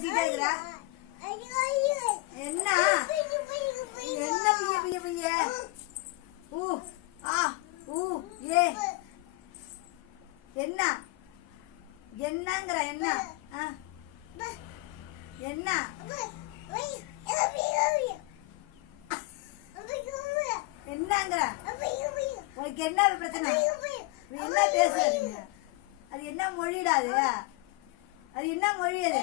பேசிட்டே இருக்கிற என்ன? என்ன பிய்ய பிய்ய பிய்ய ஊ ஆ ஊ ஏ. என்ன? என்னங்கிற என்ன? ஆ. என்ன? என்னங்கிற? உனக்கு என்ன பிரச்சனை? என்ன பேசுறீங்க அது என்ன மொழிடா அது? என்ன மொழி அது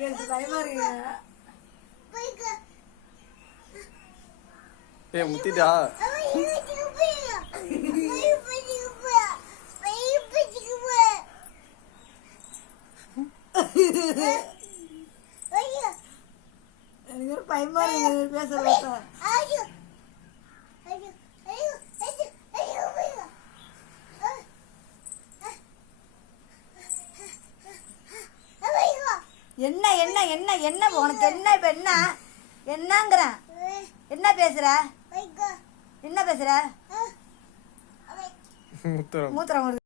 ஏய். பேசு பயமா இருக்கு ஏ முத்திட்டா எனக்கு ஒரு பயமா இருக்கு பேச என்ன என்ன என்ன என்ன உனக்கு என்ன இப்ப என்ன? என்னங்கிறேன். என்ன பேசுற? என்ன பேசுற? மூத்திரம்.